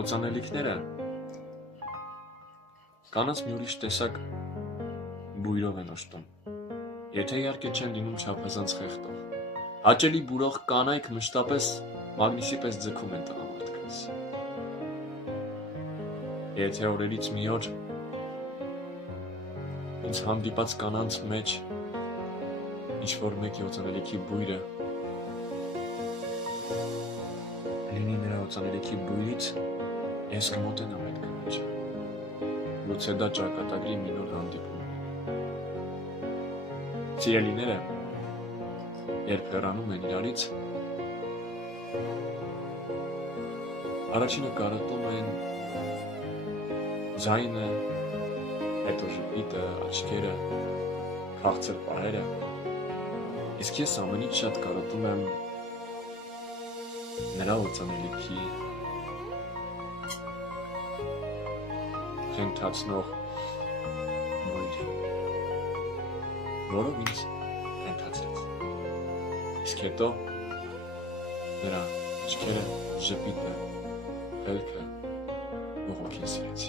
Օծանելիքները կանանց մի ուրիշ տեսակ բույրով են օժտում, եթե իհարկե չեն լինում չափազանց խեղդող։ Հաճելի բուրող կանայք մշտապես մագնիսի պես ձգում են տղամարդկանց։ Եթե օրերից մի օր ինձ հանդիպած կանանց մեջ ինչ-որ մեկի օծանելիքի բույրը լինի նրա օծանելիքի բույրից, ես կմոտենամ այդ կանաչը, գուցե դա ճակատագրի մի նոր հանդիպում։ Սիրելիները, երբ հեռանում են իրարից, առաջինը կարոտում են ձայնը, հետո ժպիտը, աչքերը, քաղցր պահերը, իսկ ես ամենից շատ կարոտում եմ նրա օծանելիքի խենթացնող բույրը, որով ինձ խենթացրեց, իսկ հետո նրա աչքերը, ժպիտը, խելքը, բողոքին սիրեցի։